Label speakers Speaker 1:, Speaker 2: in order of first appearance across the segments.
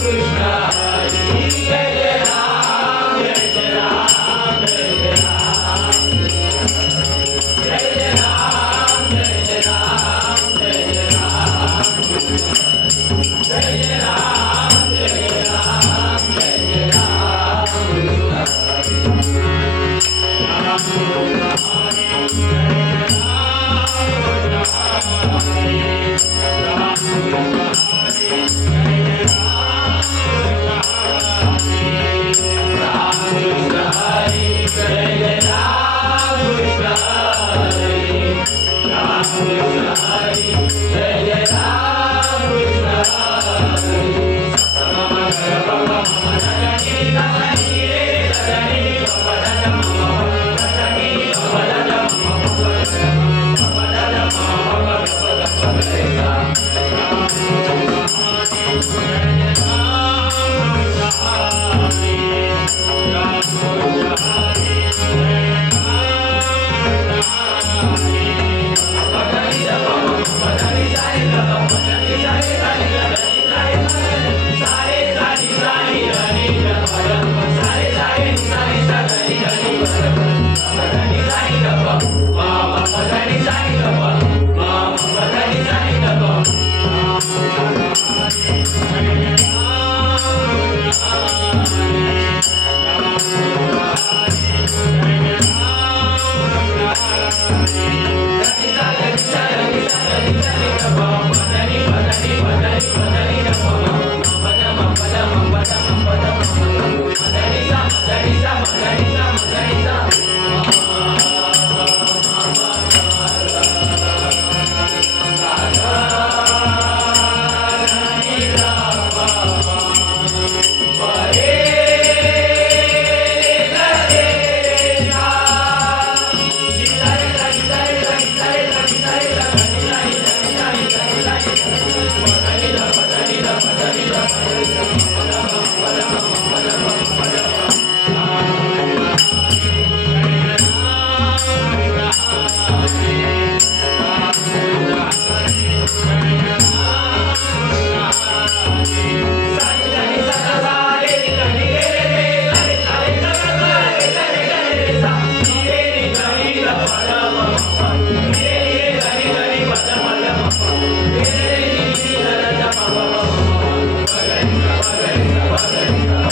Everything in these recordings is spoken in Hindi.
Speaker 1: Україна. Hare Hare Hey,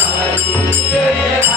Speaker 1: Hallelujah.